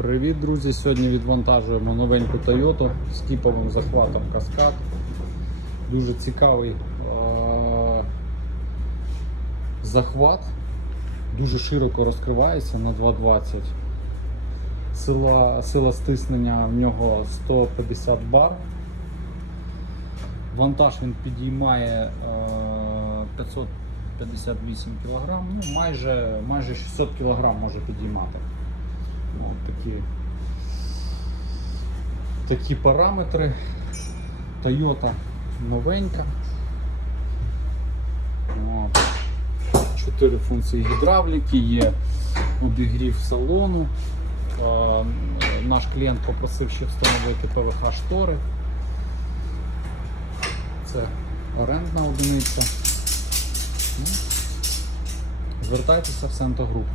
Привіт, друзі! Сьогодні відвантажуємо новеньку Toyota з типовим захватом каскад. Дуже цікавий захват, дуже широко розкривається на 220. Сила, сила стиснення в нього 150 бар. Вантаж він підіймає е, 558 кг, ну майже, майже 600 кг може підіймати. От такі, такі параметри. Toyota новенька. От. Чотири функції гідравліки, є обігрів салону. Наш клієнт попросив ще встановити ПВХ штори. Це орендна одиниця. Ну, Звертайтеся в Сенто Груп.